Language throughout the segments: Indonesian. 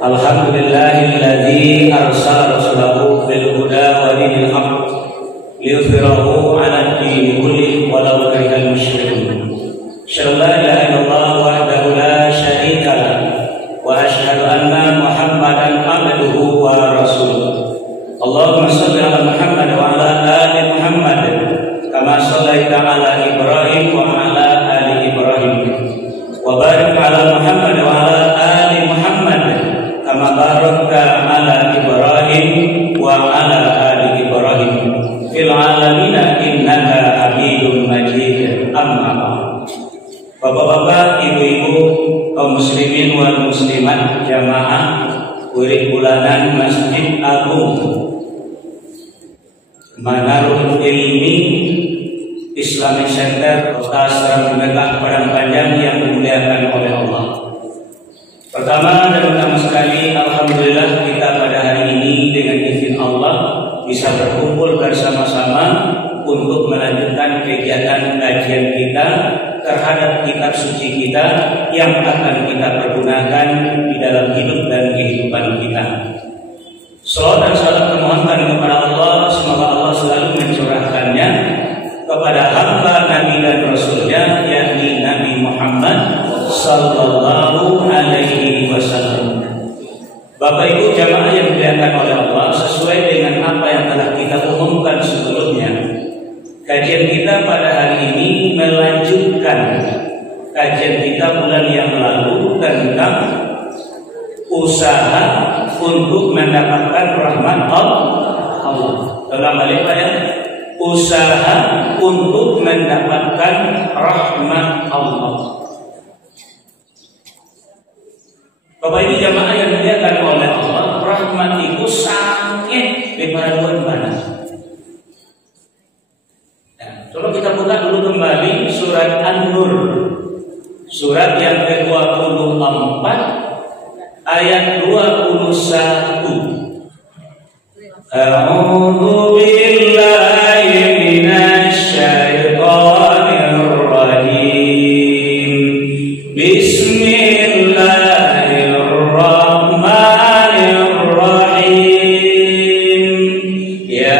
Alhamdulillahilladzi arsala rasulahu bil huda wa dinil haqq liyudhhirahu 'ala ad-dini kullihi walau karihal musyrikun. Asyhadu an la ilaha illallah wahdahu la syarika lahu wa asyhadu anna Muhammadan abduhu wa rasuluh. Allahumma shalli 'ala Muhammad wa 'ala ali Muhammad kama shallaita 'ala Ibrahim wa 'ala ali Ibrahim. Wa barik 'ala Muhammad wa 'ala ali Muhammad kama barakta 'ala Ibrahim wa 'ala ali Ibrahim fil 'alamin innaka Hamidum Majid. Amma ba'd. Bapak-bapak, ibu-ibu, kaum muslimin wal muslimat, jamaah wirid bulanan Masjid Agung Manarul Ilmi Islamic Center Kota Serang Megah Padang Panjang yang dimuliakan oleh Allah. Pertama dan utama sekali, alhamdulillah kita pada hari ini dengan izin Allah bisa berkumpul bersama-sama untuk melanjutkan kegiatan kajian kita terhadap kitab suci kita yang akan kita pergunakan di dalam hidup dan kehidupan kita. Salawat dan salam memohonkan kepada Allah, semoga Allah selalu mencurahkannya kepada hamba Nabi dan Rasulnya, yakni Nabi Muhammad Sallallahu Alaihi Wasallam. Bapak Ibu jamaah yang dimuliakan oleh Allah, sesuai dengan apa yang telah kita umumkan sebelumnya, kajian kita pada hari ini melanjutkan kajian kita bulan yang lalu tentang usaha untuk mendapatkan rahmat Allah. Dalam balik ya, usaha untuk mendapatkan rahmat Allah. Bapak Ibu jamaah yang dimuliakan oleh Allah, rahmat itu sangat dipaduan mana? Coba kita buka dulu kembali surat An-Nur, surat yang ke-24 ayat 21. A'udzu billahi minasy syaithanir rajim. Bismillahirrahmanirrahim. Ya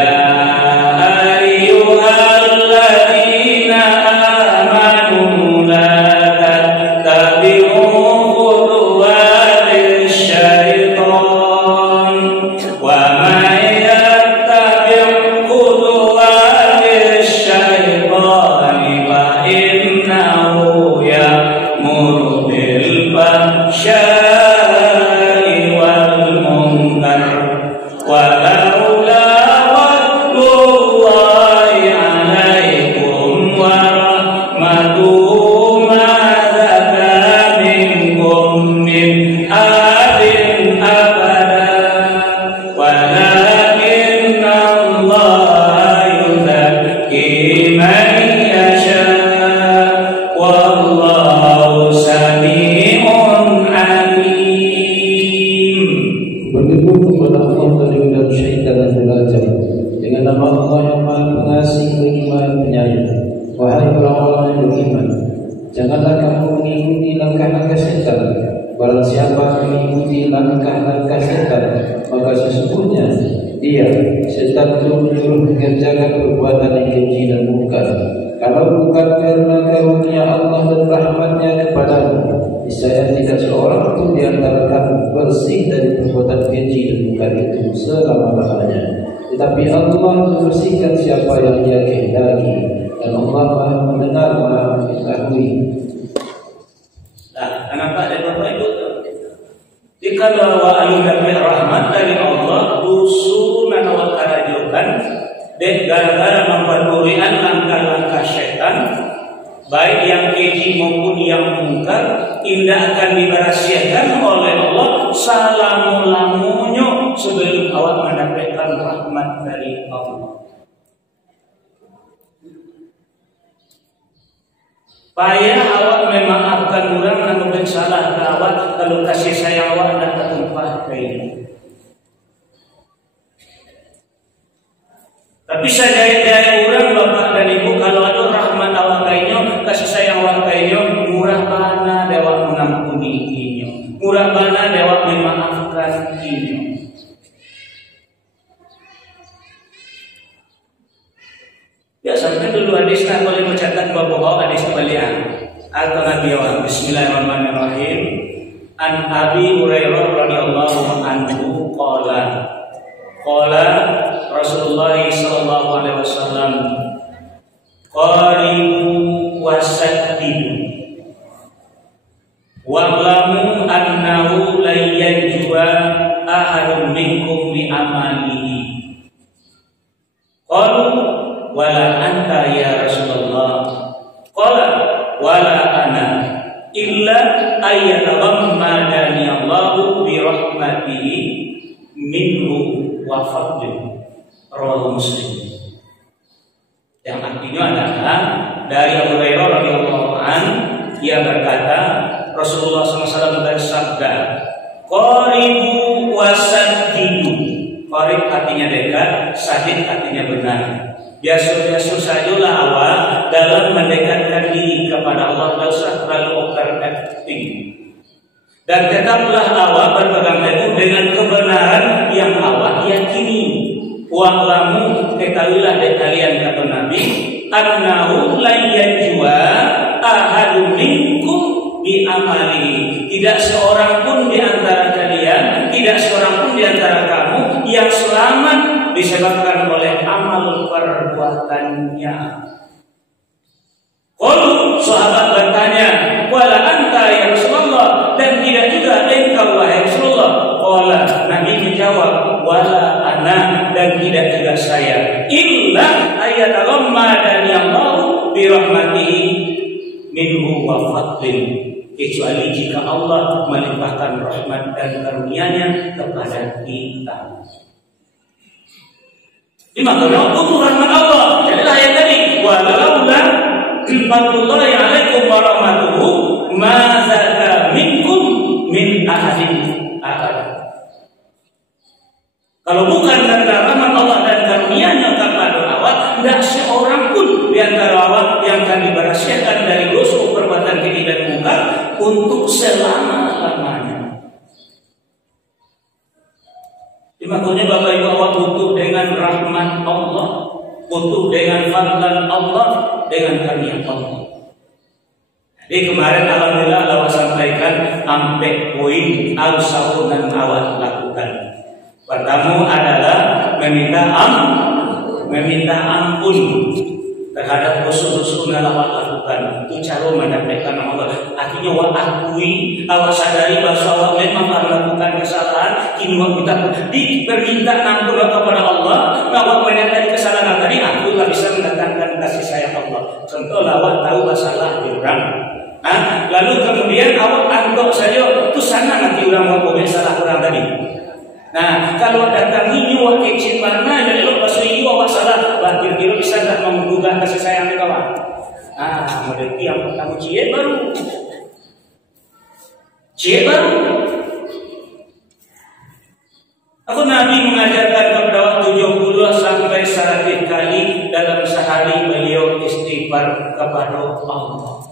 janganlah kamu mengikuti langkah-langkah setan. Barang siapa mengikuti langkah-langkah setan, maka sesungguhnya dia, setan itu menyuruh mengerjakan perbuatan yang keji dan munkar. Kalau bukan karena karunia Allah dan rahmatnya kepadamu, niscaya tidak seorang pun di antara kamu bersih dari perbuatan keji dan munkar itu selama-lamanya. Tetapi Allah membersihkan siapa yang Dia kehendaki, dan Allah Maha mendengar, Maha mengetahui. Nah, kenapa ada Bapak Ibu? Jika bahwa dapat rahmat dari Allah, usul menawat karajukan, dan gara-gara memperdulikan langkah-langkah syaitan, baik yang keji maupun yang mungkar, tidak akan dirahasiakan oleh Allah salamu-lamunyo sebelum awak mendapatkan rahmat dari Allah. Payah awak memaafkan orang yang bersalah ke awak, kalau kasih sayang awak dan ketumpah ke ini. Tapi sadaya orang bapak dan ibu, kalau ada rahmat awak kainyo, kasih sayang awak kainyo, murah bana dewa mengampuni inyo, murah bana dewa memaafkan. makan ini. Ya sampai dulu hadis tak boleh mencatat bahwa hadis kembalian atau Nabi Allah. Bismillahirrahmanirrahim. An Abi Hurairah radhiyallahu anhu qala Rasulullah sallallahu alaihi wasallam qaribu wasaddidu wa'lamu annahu la yanjua ahadun minkum bi amalihi. Qalu wala anta ya Rasulullah. Qala wala ana illa ayyatagammadani Allahu bi rahmatihi minhu wa fadlihi. Rawahu Muslim. Yang artinya adalah dari Abu Hurairah radhiyallahu anhu, ia berkata Rasulullah SAW bersabda, qaribu wasaddidu. Qarib artinya dekat, sadid artinya benar. Biasa-biasa sajalah awal dalam mendekatkan diri kepada Allah, tidak usah terlalu overacting. Dan tetaplah awal berpegang teguh dengan kebenaran yang awal yakini. Wa'lamu, ketahuilah dari kalian kata Nabi, annahu la yanjua ahadun minkum bi amali. Tidak seorang pun di antara kalian, tidak seorang pun di antara kamu yang selamat disebabkan oleh amal perbuatannya. Qalu, sahabat bertanya, wala anta ya Rasulullah, dan tidak juga engkau wahai Rasulullah. Qala, Nabi menjawab, wala ana, dan tidak juga saya, illa ayatagammadani Allahu bi rahmatihi minhu wa fadlin, kecuali jika Allah melimpahkan rahmat dan karunia-Nya kepada kita. Lima karena untuk rahmat Allah. Jadilah ayat tadi, walaula fadlullahi alaikum wa rahmatuhu ma zaka minkum min ahadin abad. Kalau bukan karena rahmat Allah dan karunia-Nya kepada awak, tidak seorang pun di antara awak yang kami berahsiakan dari dosa perbuatan keji dan munkar untuk selama-lamanya. Makanya Bapak Ibu awak butuh dengan rahmat Allah, butuh dengan fadlan Allah, dengan karunia Allah. Jadi kemarin alhamdulillah Allah sampaikan sampai poin al-sahur dan awak lakukan. Pertama adalah meminta ampun terhadap dosa-dosa yang awak lakukan. Itu cara mendapatkan Allah. Artinya awak akui, awak sadari bahwa awak memang melakukan kesalahan. Kini awak berminta ampun kepada Allah. Awak menyadari kesalahan tadi, aku tak bisa mendatangkan kasih sayang Allah. Contoh awak tahu masalah di orang. Lalu kemudian awak anggap saja itu sana nanti orang mau salah orang tadi. Nah, kalau datang ini awak kecil mana jadi lo pas ini awak salah, kira-kira bisa tak menggugah kasih sayang di kawan. Berarti yang pertama cie baru. Aku Nabi mengajarkan kepada waktu 70 sampai 100 kali dalam sehari beliau istighfar kepada Allah.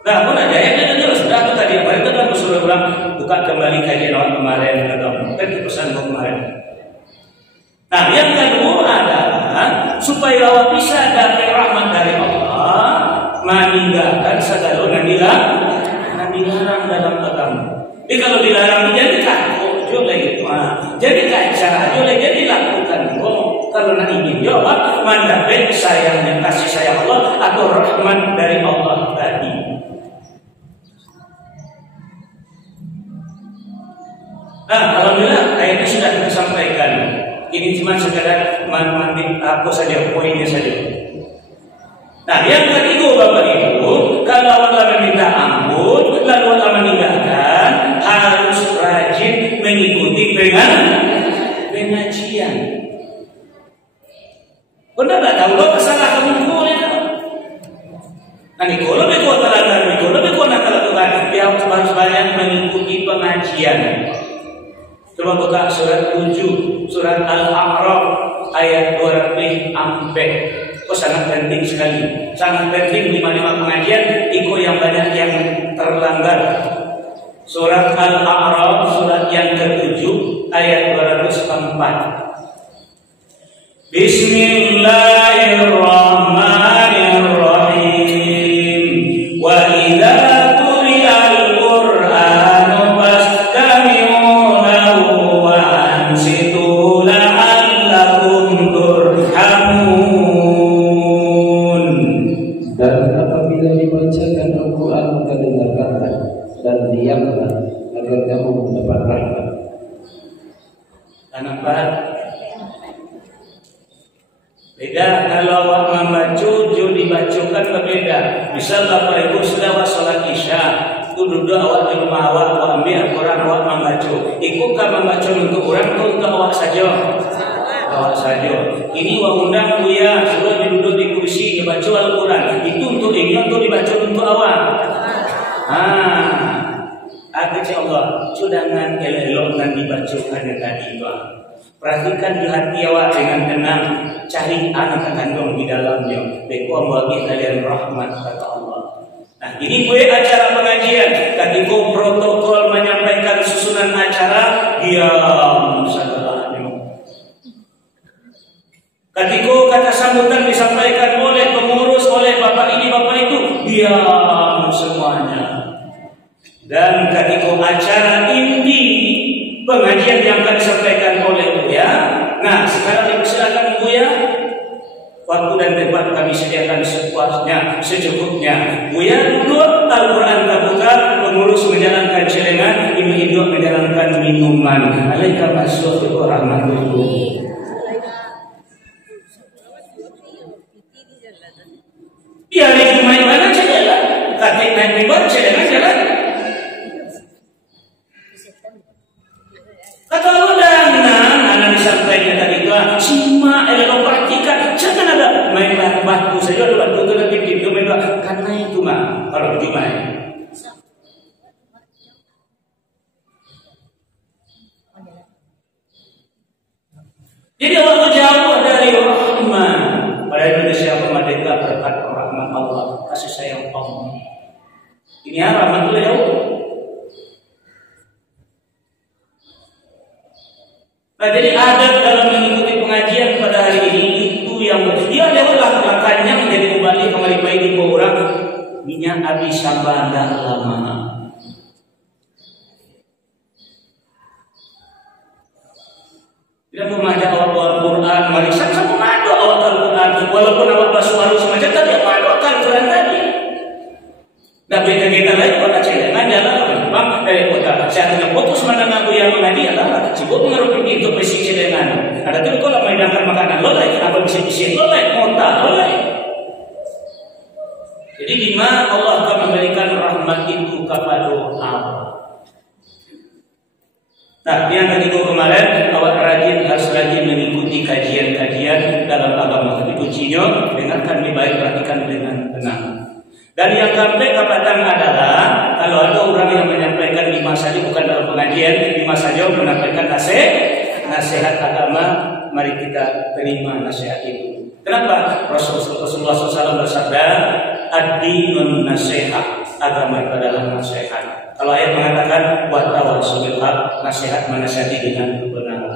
Nah, pun ada yang sudah itu tadi apa itu kan suruh ulang buka kembali kajian awal kemarin atau itu pesan kemarin. Nah, yang kedua adalah supaya awak bisa dapat rahmat dari Allah, meninggalkan segala yang dilarang dalam agama. Jadi kalau dilarang jadi takut juga gitu. Jadi cara juga jadi lakukan. Kalau nak ingin jawab mendapat sayangnya kasih sayang Allah atau rahmat dari Allah tadi. Nah, alhamdulillah ayatnya sudah kita sampaikan. Ini cuma sekedar apa saja poinnya saja. Nah, yang ketiga Bapak Ibu, kalau Allah meminta ampun, lalu Allah meninggalkan, harus rajin mengikuti dengan pengajian. Benar tak tahu lo kesalahan kamu boleh tak? Nanti kalau betul terlalu, kalau betul nak lakukan, dia harus banyak mengikuti pengajian. Coba buka surat 7, surat Al-A'raf ayat 200 sampai. Sangat penting sekali. Sangat penting 55 pengajian. Iko yang banyak yang terlanggar dan diamlah agar kamu mendapat rahmat. Kenapa? Beda kalau awak membaca, dibacakan berbeda. Misal Bapak Ibu sudah sholat Isya, itu duduk awak di rumah awak ambil Al-Quran awak membaca. Ikutkan membaca untuk orang itu untuk awak saja. Awak saja. Ini awak undang Buya suruh duduk di kursi dibaca Al-Quran. Itu untuk ini untuk dibaca untuk awak. Insya Allah sudangan elok dan dibacakan tadi itu. Perhatikan di hati awak dengan tenang, cari anak kandung di dalamnya. Beko bagi kalian rahmat kata Allah. Nah ini gue acara pengajian. Ketika protokol menyampaikan susunan acara, diam saudara. Ketika kata sambutan disampaikan oleh pengurus, oleh bapak ini bapak itu, diam semuanya. Dan ketika acara inti pengajian yang akan disampaikan oleh Buya, nah sekarang dipersilakan Buya, waktu dan tempat kami sediakan sepuasnya, secukupnya. Buya duduk, Al-Quran terbuka, pengurus menjalankan celengan, ibu-ibu menjalankan minuman. Alaika masuk rahmatullah. Ya, di rumah mana celengan? Kakek naik mimbar celengan jalan. Kata ulang, anak disampaikan tadi itu, simak, elok perhatikan, jangan ada main batu saja, ada batu itu nanti pintu main batu, karena itu mah, kalau begitu main. Jadi Allah jauh dari rahmat, pada Indonesia merdeka berkat rahmat Allah, kasih sayang Allah. Ini rahmat beliau. Nah, jadi adat dalam mengikuti pengajian pada hari ini itu yang dia adalah belakangnya menjadi kembali baik di orang minyak habis sabar lama. Dia mengajak awak Al-Quran, marisan sama mengajak awak Al-Quran, walaupun awak basuh halus macam tadi, apa awak Al-Quran tadi? Nah, beda-beda lain pada celengan jalan memang dari kota. Saya tidak fokus mana aku yang mengaji adalah sibuk mengeruk pintu besi celengan. Ada tuh kalau menghidangkan makanan lolai, apa bisi-bisi lolai, monta lolai. Jadi di mana Allah akan memberikan rahmat itu kepada Allah. Nah, yang tadi kemarin awak harus rajin mengikuti kajian-kajian dalam agama. Tapi kuncinya dengarkan lebih baik, perhatikan dengan tenang. Dan yang sampai kepatan adalah kalau ada orang yang menyampaikan di masa ini bukan dalam pengajian, di masa jauh menyampaikan nasihat agama, mari kita terima nasihat itu. Kenapa? Rasulullah SAW bersabda, ad-dinun nasihat, agama itu adalah nasihat. Kalau ayat mengatakan wa tawassul bil haq, nasihat menasihati dengan kebenaran.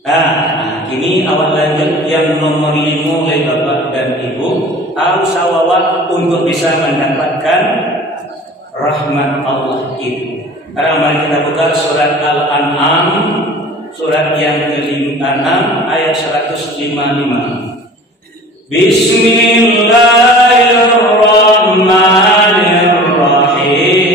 Nah, ini awal lanjut yang nomor 5 oleh Bapak dan Ibu, harus awal untuk bisa mendapatkan rahmat Allah itu. Sekarang mari kita buka surat Al-An'am, surat yang ke-6 ayat 155. Bismillahirrahmanirrahim.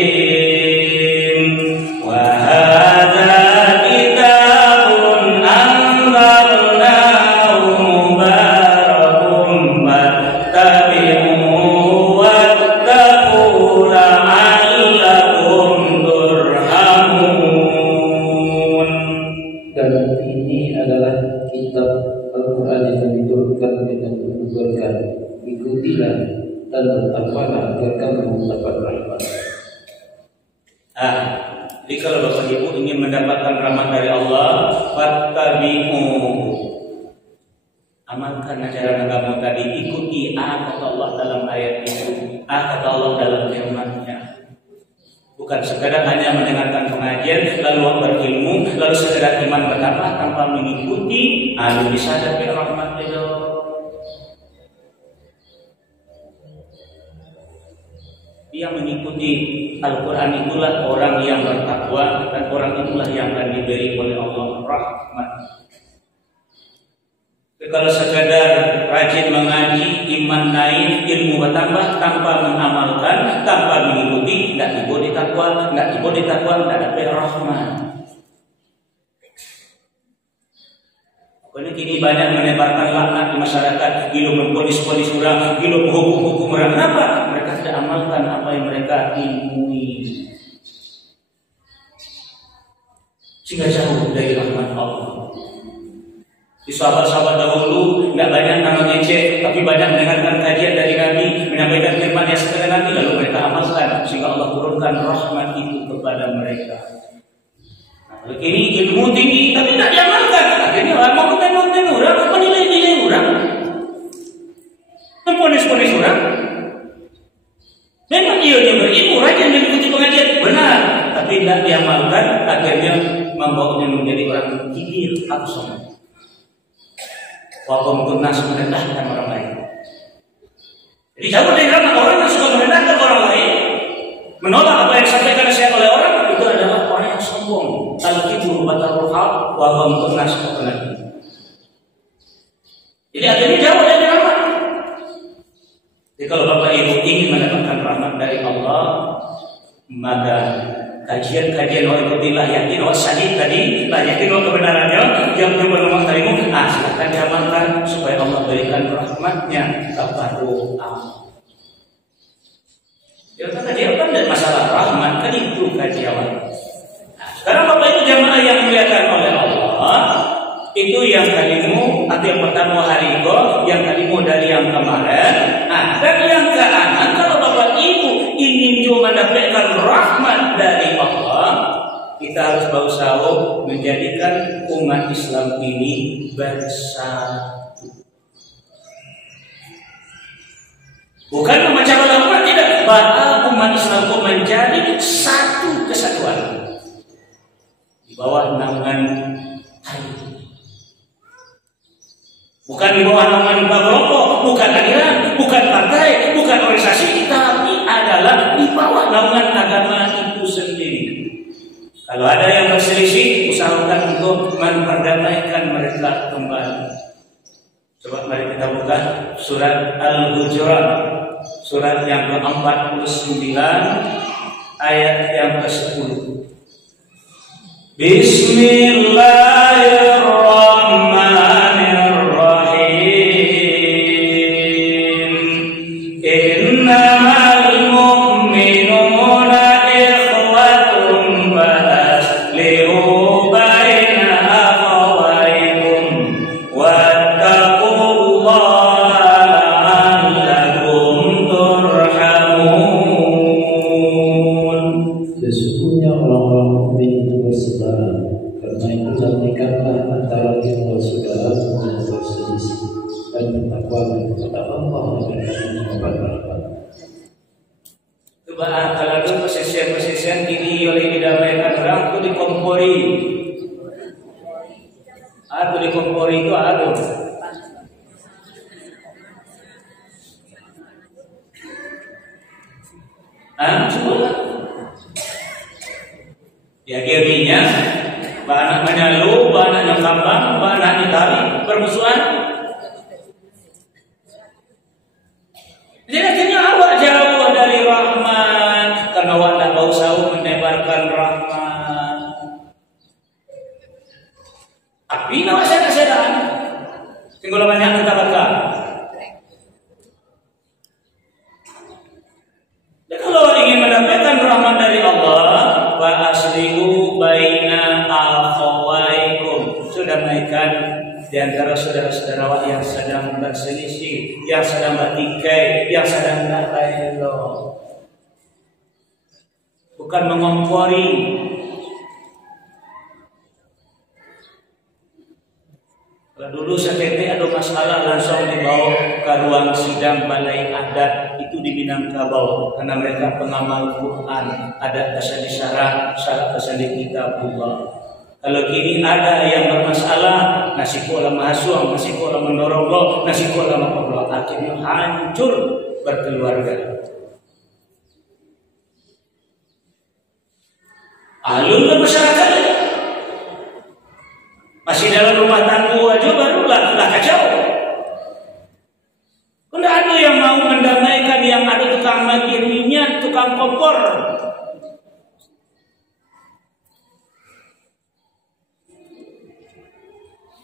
Ikutilah dan bertakwalah agar kamu mendapat rahmat. Jadi kalau Bapak Ibu ingin mendapatkan rahmat dari Allah, fattabi'u, amalkan ajaran agama tadi, ikuti kata Allah dalam ayat itu, kata Allah dalam firman-Nya. Bukan sekadar hanya mendengarkan pengajian lalu berilmu, lalu sekedar iman bertambah tanpa mengikuti, bisa dapat rahmat Allah. Yang mengikuti Al-Quran itulah orang yang bertakwa, dan orang itulah yang akan diberi oleh Allah rahmat. Kalau sekadar rajin mengaji, iman naik, ilmu bertambah tanpa mengamalkan, tanpa mengikuti, tidak tiba di takwa, tidak dapat rahmat. Karena kini banyak menebarkan laknat di masyarakat, gila memponis-ponis orang, gila menghukum-hukum orang. Kenapa? Mereka tidak amalkan apa yang mereka ilmui, sehingga jauh dari rahmat Allah. Di sahabat-sahabat dahulu tidak banyak nama ngecek, tapi banyak mendengarkan kajian dari Nabi, menyampaikan firman yang setelah Nabi, lalu mereka amalkan sehingga Allah turunkan rahmat itu kepada mereka. Nah, ini ilmu tinggi tapi tidak diamalkan. Akhirnya orang mau menenun orang, menilai orang, memponis-ponis orang. Memang dia berilmu, rajin mengikuti pengajian, benar, tapi tidak diamalkan, akhirnya membawanya menjadi orang kikir atau sombong. Walaupun tunas merendahkan orang lain. Jadi jauh dari rahmat orang yang suka merendahkan orang lain, menolak apa yang disampaikan oleh orang, itu adalah orang yang sombong. Kalau itu batalul haq, walaupun tunas lagi. Jadi akhirnya jauh dari rahmat. Jadi kalau Bapak Ibu ingin mendapatkan rahmat dari Allah, maka kajian-kajian wa'ibudillah yakin wa sadid tadi, yakin wa kebenarannya, yang bernomor tadimu, silahkan diamalkan supaya Allah berikan rahmatnya kepada doa. Ya kan kajian dan masalah rahmat kan itu kajian. Sekarang Bapak Ibu jamaah yang dimuliakan oleh Allah, itu yang kalimu atau yang pertama hari itu, yang kalimu dari yang kemarin. Dan yang keenam, kalau Bapak Ibu ingin juga mendapatkan rahmat dari Allah, kita harus berusaha menjadikan umat Islam ini bersatu. Bukan memecah belah umat, tidak. Bahwa umat Islam itu menjadi satu kesatuan di bawah naungan Tauhid. Bukan di bawah naungan kelompok, bukan aliran, bukan partai, bukan organisasi, tapi adalah di bawah naungan agama itu sendiri. Kalau ada yang berselisih, usahakan untuk memperdamaikan mereka kembali. Coba mari kita buka surat Al-Hujurat, surat yang ke-49, ayat yang ke-10. Bismillahirrahmanirrahim. Innamal mu'minuna ikhwatun fa'aslihu baina akhawaykum wattaqullaha la'allakum turhamun. Sesungguhnya orang-orang mukmin itu bersaudara, karena itu jadikanlah antara kedua saudara yang berselisih dan bertakwalah kepada Allah agar kamu mendapat rahmat. Coba kalau itu pesisian ini oleh didamaikan orang itu dikompori. Atau dikompori itu ada. Coba. Ya akhirnya bahan menyalu, bahan nyokambang, bahan ditarik permusuhan. Jadi akhirnya awak jauh dari rahmat karena awak tak berusaha menebarkan rahmat. Tapi awak sedang tinggal banyak kata-kata. Dan kalau ingin mendapatkan rahmat dari Allah, wa aslihu baina akhawaikum, damaikan di antara saudara-saudara yang sedang berselisih, yang sedang bertikai, yang sedang tak elok. Bukan mengompori. Kalau dulu seketik ada masalah langsung dibawa ke ruang sidang balai adat itu di Minangkabau karena mereka pengamal Quran, ada kesalahan syarat kesalahan kitabullah. Kalau kini ada yang bermasalah, nasi kola mahasiswa, nasi kola mendorong lo, nasi kola Allah, akhirnya hancur berkeluarga. Alun ke masyarakat masih dalam rumah tangga aja barulah kacau. jadi tukang kompor.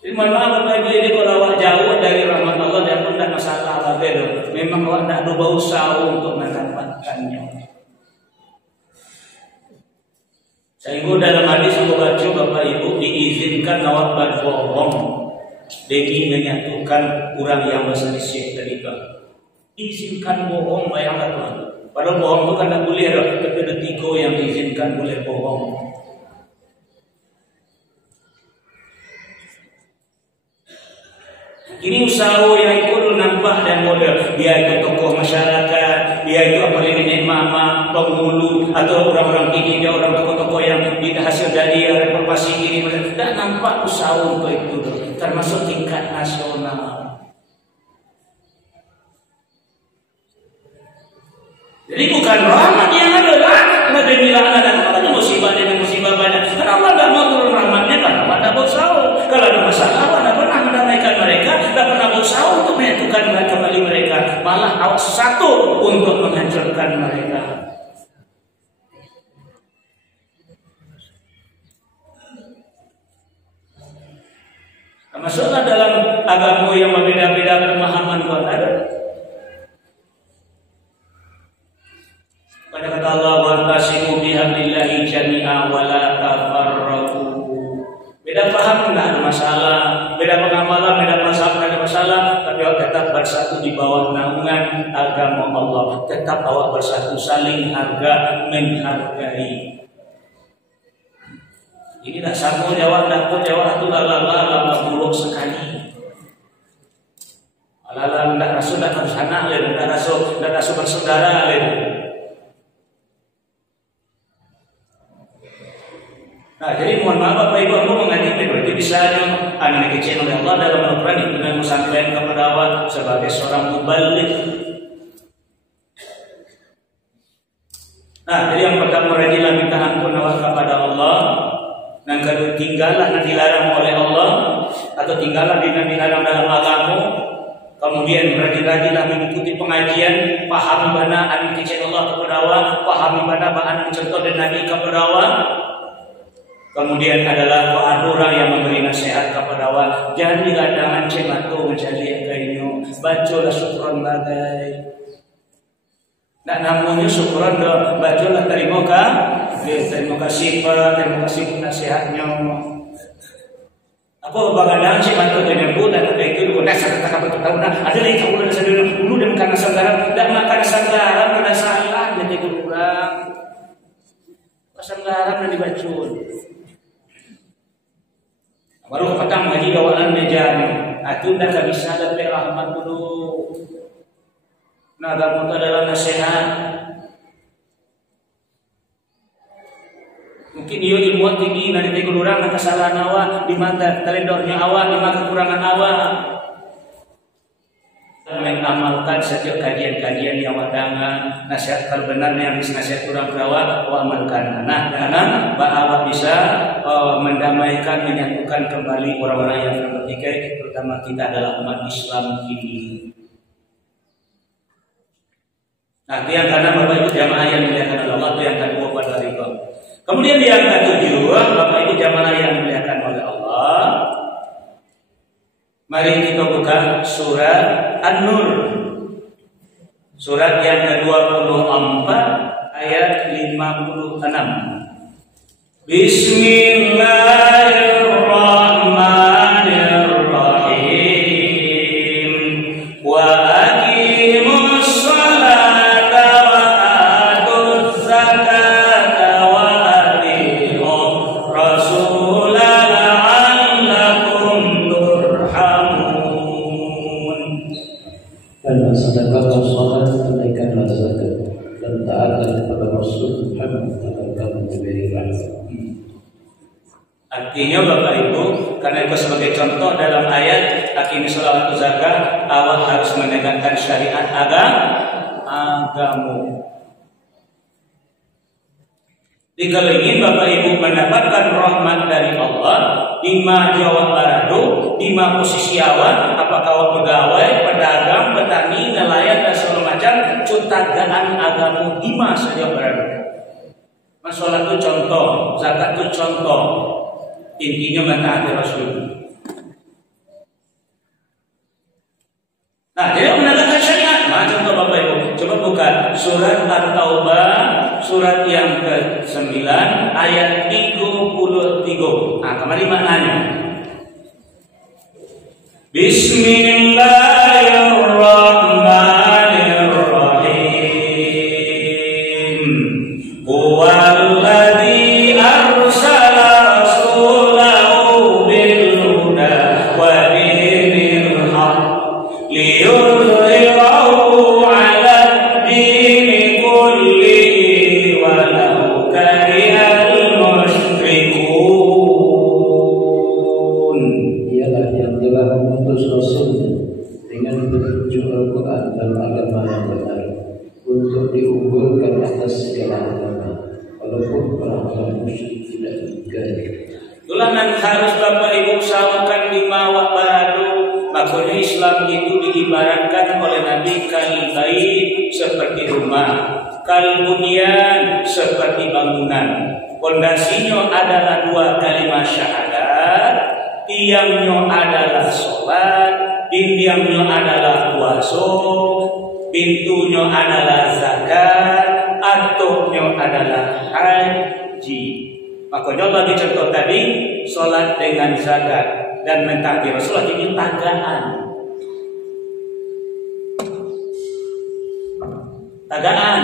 Jadi mohon maaf Bapak Ibu, ini kalau awak jauh dari rahmat Allah dan pun tak masalah apa itu. Memang awak tak ada berusaha untuk mendapatkannya. Sehingga dalam hadis yang baca Bapak Ibu diizinkan awak berbohong demi menyatukan orang yang berselisih tadi kan. Diizinkan bohong bayangkan Tuhan. Padahal bohong itu kan tak boleh, tapi ada 3 yang diizinkan boleh bohong. Ini usaha yang ikut nampak dan model. Dia itu tokoh masyarakat, dia itu apa ini mama, penghulu atau orang-orang ini, dia orang tokoh-tokoh yang hasil dari reformasi ini. Dan nampak usaha untuk itu, termasuk tingkat nasional. Jadi bukan rahmat yang ada, rahmat dan bilangan ada. Apa musibah dengan musibah banyak? Karena Allah tidak mau turun rahmatnya, karena Allah tidak berusaha. Kalau ada masalah, Allah tidak pernah mendamaikan mereka, tidak pernah berusaha untuk menyatukan kembali mereka. Malah awak satu untuk menghancurkan mereka. Masuklah dalam agama yang berbeda-beda pemahaman Tuhan ada. Pada kata Allah, "Wa'tasimu bihablillahi jami'a wa la tafarraqu." Beda paham tidak ada masalah, beda pengamalan, beda mazhab tidak ada masalah, tapi awak tetap bersatu di bawah naungan agama Allah. Tetap awak bersatu, saling harga menghargai. Ini tak sama jawab, tak pun jawab itu lama buruk sekali. Lala tidak rasul, tidak harus anak, tidak rasul bersaudara. Nah, jadi mohon maaf Bapak Ibu, aku mengaji berarti bisa anak kecil oleh Allah dalam Al-Quran dengan menyampaikan kepada awak sebagai seorang mubalik. Nah, jadi yang pertama rajinlah minta ampun awak kepada Allah. Dan kedua tinggallah yang dilarang oleh Allah atau tinggallah yang dilarang dalam agama. Kemudian rajin-rajinlah mengikuti pengajian, pahami mana anak kecil Allah kepada awak, pahami mana bahan contoh dan Nabi kepada awak. Kemudian adalah orang yang memberi nasihat kepada awak. Jangan diladangan cematu mencari kainyo. Bacalah syukran badai. Nak namanya syukran dah. Bacalah terima kasih Pak, terima kasih nasihatnya. Apa bagadang cematu dengan pun dan itu dulu dasar kata betul nah ada lagi kau dah sedang dulu dan karena saudara dan makan saudara pada salah jadi kurang. Saudara dan dibacul. Baru petang lagi kawalan meja ni. Itu dah tak bisa lebih rahmat dulu. Nah, kamu tu adalah nasihat. Mungkin dia ilmu tinggi nanti tegul orang nak kesalahan awak di mata kalendornya awak, di mata kekurangan awak. Mengamalkan setiap kajian-kajian yang awak dengar, nasihat kalau benar yang nasihat kurang berawak, awak amalkan. Nah, karena awak bisa mendamaikan, menyatukan kembali orang-orang yang bertikai, terutama kita adalah umat Islam ini. Nah, itu yang karena Bapak Ibu jamaah yang dimuliakan oleh Allah, itu yang kedua pada riko. Kemudian yang ketujuh, Bapak Ibu jamaah yang dimuliakan oleh Allah. Mari kita buka surat An-Nur. Surat yang ke-24 ayat 56. Bismillahirrahmanirrahim. Wa aqimus salata wa atuz zakata wa atii'ur rasul la'allakum turhamun. Dan sedangkan salat tunaikanlah zakat dan taatlah kepada Rasul Muhammad agar kamu diberi rahmat. Artinya Bapak Ibu, karena itu sebagai contoh dalam ayat aqimi sholata zakat, awak harus menegakkan syariat agama. Jika ingin Bapak Ibu mendapatkan rahmat dari Allah, lima jawab baradu, lima posisi awak, apakah awak pegawai, pedagang, petani, nelayan dan segala macam. macam cutagaan agama lima saja berada. Masalah itu contoh, zakat itu contoh. Intinya mentaati Rasul. Nah, jadi menegakkan syariat. Nah, contoh Bapak Ibu, coba buka surat At-Taubah, surat yang ke-9 ayat 33. Nah, kemarin maknanya. Bismillahirrahmanirrahim. Huwallazi arsala rasulahu bil huda wa dinil haqq liyudhhirahu 'ala ad-dini kullihi walau karihal musyrikun. Dialah yang telah mengutus Rasulnya dengan petunjuk Al-Quran dan agama yang benar untuk diunggulkan atas segala agama, walaupun orang-orang musyrik tidak diingkari. Itulah yang harus Bapak Ibu usahakan di mawak baru. Makanya Islam itu diibaratkan oleh Nabi kal-bait seperti rumah, kal-bunyan seperti bangunan. Pondasinya adalah dua kalimat syahadat, tiangnya adalah sholat, dindingnya adalah puasa, pintunya adalah zakat, atupnya adalah haji. Makanya Allah dicontoh tadi sholat dengan zakat dan mentaati Rasulullah ini tagaan. Tagaan.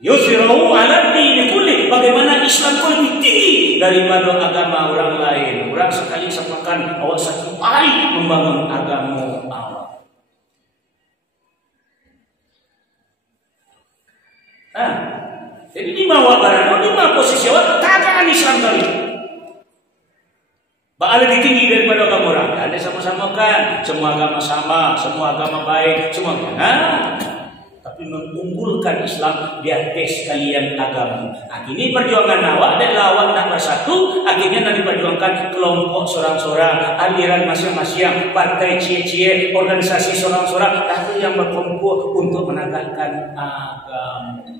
Yusirau ala dini kulli. Bagaimana Islam itu lebih tinggi daripada agama orang lain. Orang sekali samakan awak satu hari membangun agama Allah. Jadi di bawah barang, di bawah posisi awak tagaan Islam kali. Bakal lebih tinggi daripada agama orang. Ada sama-sama kan, semua agama sama, semua agama baik, semua. Tapi mengunggulkan Islam di atas kalian agama. Akhirnya perjuangan awak dan lawan tak bersatu. Akhirnya nanti diperjuangkan kelompok sorang-sorang, aliran masing-masing, partai cie-cie, organisasi sorang-sorang, tapi yang berkumpul untuk menegakkan agama.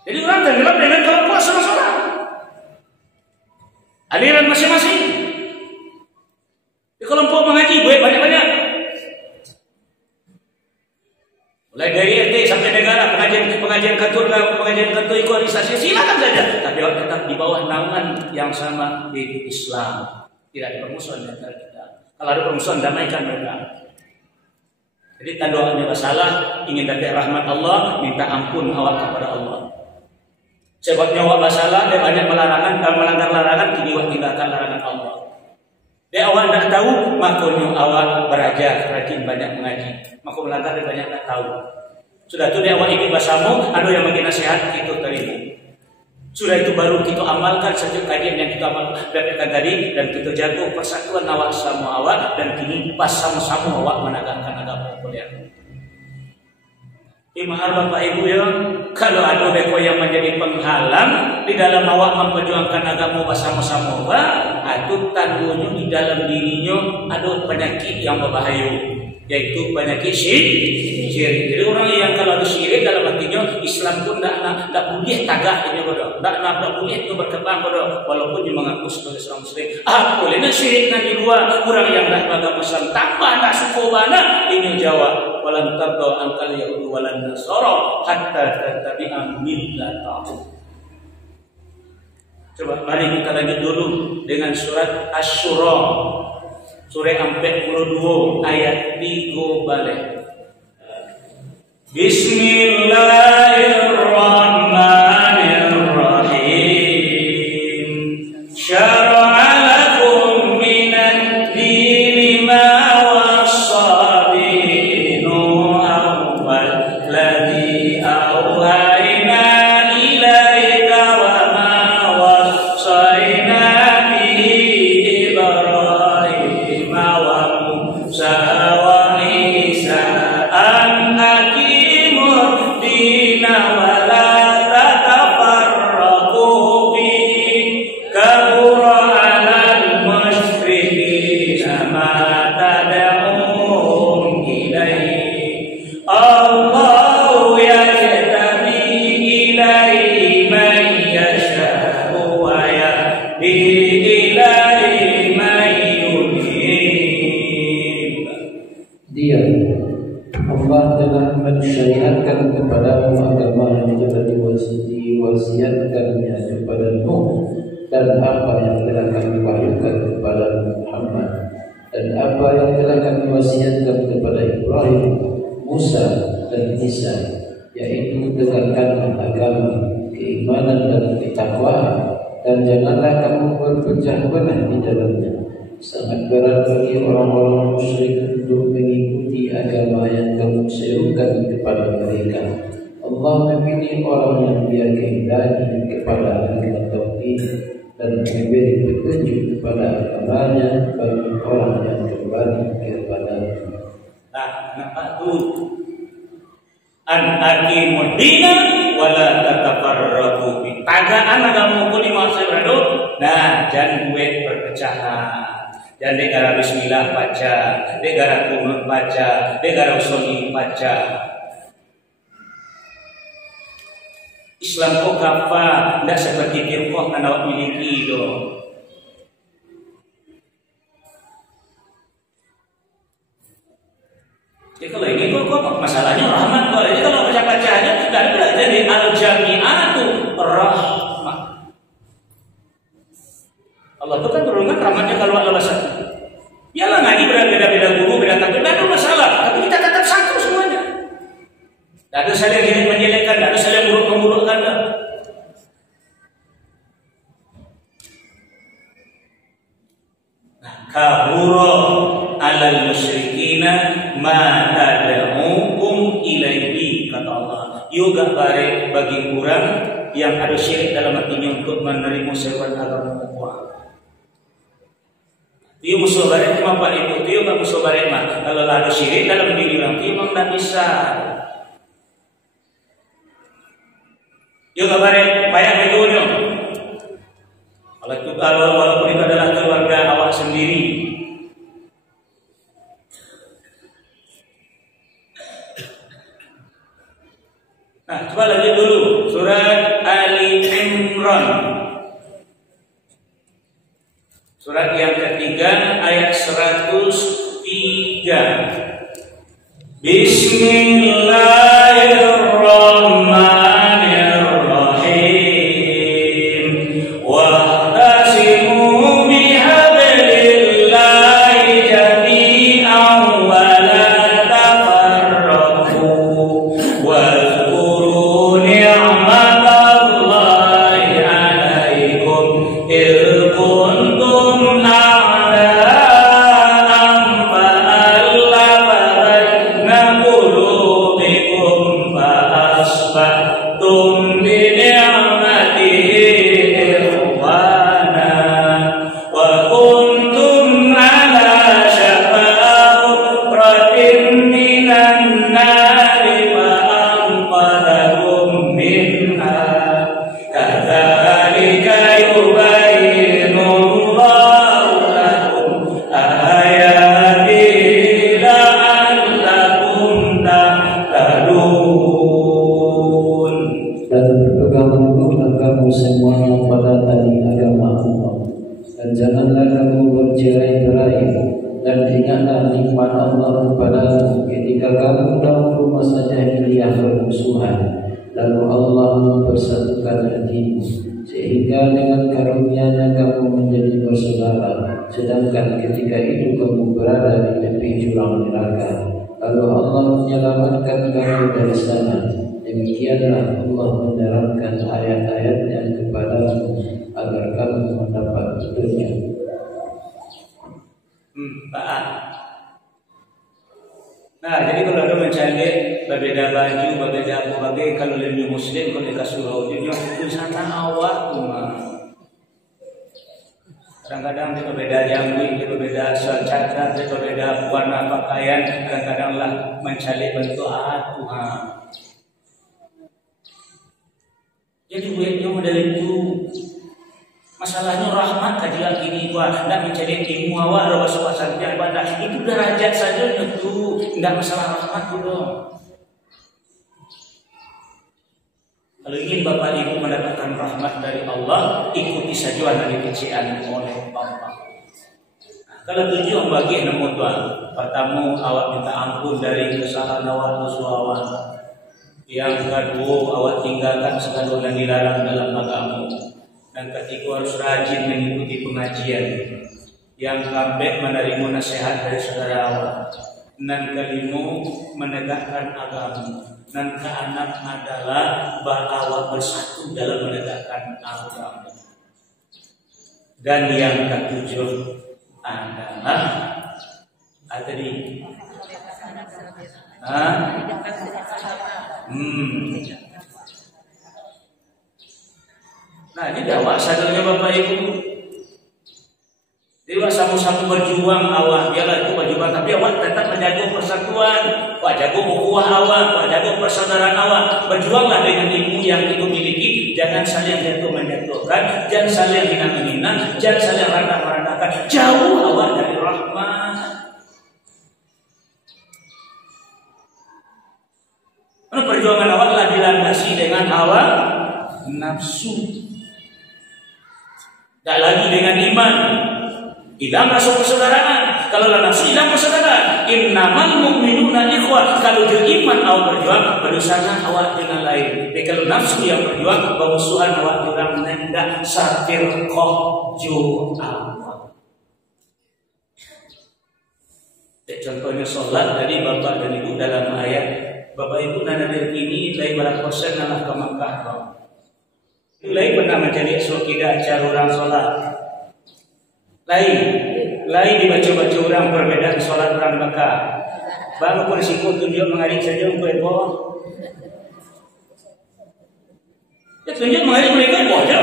Jadi orang tenggelam dengan kelompok sorang-sorang, aliran masing-masing. Di kelompok mengaji banyak-banyak. Mulai dari RT sampai negara, pengajian kantor organisasi silakan saja. Tapi tetap di bawah naungan yang sama di Islam. Tidak ada permusuhan antara kita. Kalau ada permusuhan, damaikan mereka. Jadi tandoannya masalah, ingin dapat rahmat Allah, minta ampun awak kepada Allah. Sebabnya awak masalah, dia banyak melarangan dan melanggar larangan, kini awak tinggalkan larangan Allah. Dia awak tidak tahu, makanya awak berajar, rajin banyak mengaji. Maka melanggar dia banyak tak tahu. Sudah itu dia awak ikut bersama, ada yang bagi nasihat, kita terima. Sudah itu baru kita amalkan sejak kajian yang kita dapatkan tadi, dan kita jaga persatuan awak sama awak, dan kini pas sama-sama awak menegakkan agama kuliah. Imahar Bapak Ibu ya, kalau ada beko yang menjadi penghalang di dalam awak memperjuangkan agama bersama-sama, itu tandanya di dalam dirinya ada penyakit yang berbahaya, yaitu penyakit syirik. Jadi orang yang kalau ada syirik dalam hatinya, Islam pun tak boleh tagak ini bodoh, tak boleh itu berkembang bodoh, walaupun dia mengaku sebagai seorang Muslim. Bolehnya syirik nanti luar orang yang dah beragama Islam tambah tak suku mana ini jawab. Walan tardo angkal yahud walan nasara hatta tattabi'a millatahum. Coba mari kita lanjut dulu dengan surat Asy-Syura. Surah 42 ayat 3 balik. Bismillahirrahmanirrahim. Syara'a lakum minad dini ma wassa bihi Nuhan walladzi awhayna ilaika wa ma wassayna bihi Ibrahim wa Musa wa Isa an aqimud mensyariatkan kepadamu agama yang telah diwasiatkannya kepada Nuh, dan apa yang telah kami wahyukan kepada Muhammad, dan apa yang telah kami wasiatkan kepada Ibrahim, Musa, dan Isa, yaitu tegakkanlah agama, keimanan dan ketakwaan, dan janganlah kamu berpecah belah di dalamnya. Sangat berat bagi orang-orang musyrik untuk mengikuti agama yang kamu serukan kepada mereka. Allah memilih orang yang Dia kehendaki kepada agama tauhid dan memberi petunjuk kepada agamanya bagi orang yang kembali kepada-Nya. Nah, nampak tu an aqimud dina wala tatafarraqu fi. Tagaan agama pun di masa beradu. Nah, jangan buat perpecahan. Dan negara bismillah baca, negara kunut baca, negara usul baca. Islam kok apa? Tidak seperti firqah yang awak miliki itu. Jadi kalau ini kok masalahnya rahmat. Kalau ini kalau baca-bacanya dan belajar di al-jami'atu rahmat. Allah itu kan turunkan rahmatnya kalau Allah bahasa. Yalah ngaji beda-beda guru, beda takbir, tidak ada masalah. Tapi kita tetap satu semuanya. Tidak ada saling menjelekkan, tidak ada saling buruk-memburukkan. Kabura alal musyrikina ma tad'ukum ilaihi, kata Allah. Yoga bare bagi kurang yang ada syirik dalam hatinya untuk menerima seruan agama Allah. Dia musuh bareng cuma Pak Ibu, dia enggak musuh bareng mah. Kalau ada syirik dalam diri orang, dia memang enggak bisa. Dia enggak bareng payah begonya. Kalau walaupun itu adalah keluarga awak sendiri. Nah, coba lagi dulu surat Ali Imran. Surat yang ketiga ayat 103. Bismillahirrahmanirrahim. Wa'tasimu bihablillahi jami'an wa la tafarraqu wazkuru ni'matallahi 'alaikum idh kuntum a'da'an fa'alafa baina qulubikum fa'asbahtum bi ni'matihi ikhwana wa kuntum 'ala shafa hufratin minan nari fa'anqadhakum minha kadzalika yubayyinu Allahu lakum ayatihi la'allakum tahtadun. Dan berpegang teguhlah kamu semuanya pada tali agama Allah, dan janganlah kamu bercerai-berai, dan ingatlah nikmat Allah kepadamu ketika kamu dahulu masa jahiliyah bermusuhan, lalu Allah mempersatukan hatimu, sehingga dengan karunia-Nya kamu menjadi bersaudara, sedangkan ketika itu kamu berada di tepi jurang neraka, lalu Allah menyelamatkan kamu dari sana. Demikianlah Allah menerangkan ayat-ayatnya kepadamu agar kamu mendapat petunjuk. Nah, jadi kalau ada mencari berbeda baju, berbeda apa, kalau lebih muslim kalau kita suruh dia wisata awak cuma. Kadang-kadang dia berbeda jambul, dia berbeda cuaca, dia berbeda warna pakaian, kadang-kadang lah mencari bentuk Tuhan. Jadi duitnya model itu. Masalahnya rahmat kajian ini gua tidak mencari ilmu awak atau bahasa sampai pada itu derajat saja itu tidak masalah rahmat dulu. Kalau ingin Bapak Ibu mendapatkan rahmat dari Allah, ikuti saja dari kecilan oleh Bapak. Kalau tujuan bagi nemu tuan, pertama awak minta ampun dari kesalahan awak dosa awak. Yang kedua awak tinggalkan segala yang dilarang dalam agama. Dan ketiga harus rajin mengikuti pengajian. Yang keempat menerima nasihat dari saudara awak. Dan kelima menegakkan agama. Dan keenam adalah awak bersatu dalam menegakkan agama. Dan yang ketujuh adalah tadi Nah ini awak sadarnya Bapak Ibu. Jadi awak sama-sama berjuang awak, biarlah itu berjuang, tapi awak tetap menjaga persatuan, awak jaga ukhuwah awak, awak jaga persaudaraan awak. Berjuanglah dengan ilmu yang itu miliki, jangan saling jatuh menjatuhkan, jangan saling hina menghina, jangan saling rendah merendahkan. Jauh awak dari rahmat. Karena perjuangan awaklah dilandasi dengan hawa nafsu. Tak lagi dengan iman. Hilang masuk persaudaraan. Kalau nafsu hilang persaudaraan. Innamal mu'minuna ikhwah. Kalau beriman awak berjuang, berusaha awak dengan lain. Tapi kalau nafsu yang berjuang, bermusuhan awak dengan hendak satir kohju awak. Contohnya sholat tadi Bapak dan Ibu dalam ayat. Bapak Ibu dan adik ini nilai berapa persen adalah ke Makkah. Nilai pernah menjadi suakidah cara orang sholat. Lain dibaca-baca orang perbedaan sholat orang Makkah. Baru berisiko tunjuk mengarik saja untuk ekor. Ya tunjuk mengarik mereka ekor saja.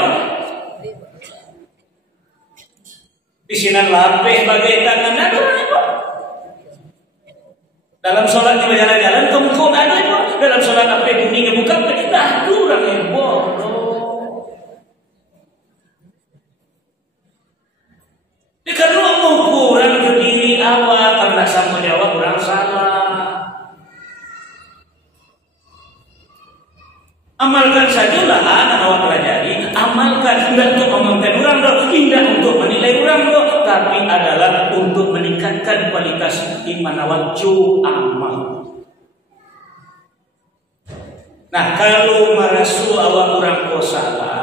Di sini lapeh bagai tangan ada apa? Dalam sholat di jalan-jalan kemukau ada apa? Dalam sholat apa bunyinya bukan dah orang yang bodoh. Kalau mengukuran ke diri awak karena sama jawab orang salah. Amalkan sajalah anak awak pelajari. Amalkan tidak untuk mengomongkan orang doh, tidak untuk menilai orang doh, tapi adalah untuk meningkatkan kualitas iman awak amal. Nah kalau merasu awak orang ko salah,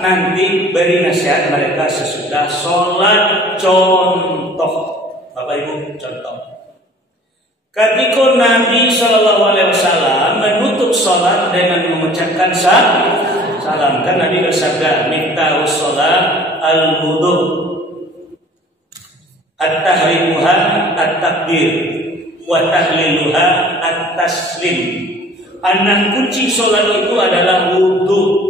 nanti beri nasihat mereka sesudah sholat. Contoh, Bapak Ibu, contoh. Ketika Nabi SAW menutup sholat dengan mengucapkan salam, kan Nabi bersabda, "Miftahus sholat al-wudu, at-tahrimuha at-takbir, wa tahliluha at-taslim." Anak kunci sholat itu adalah wudu.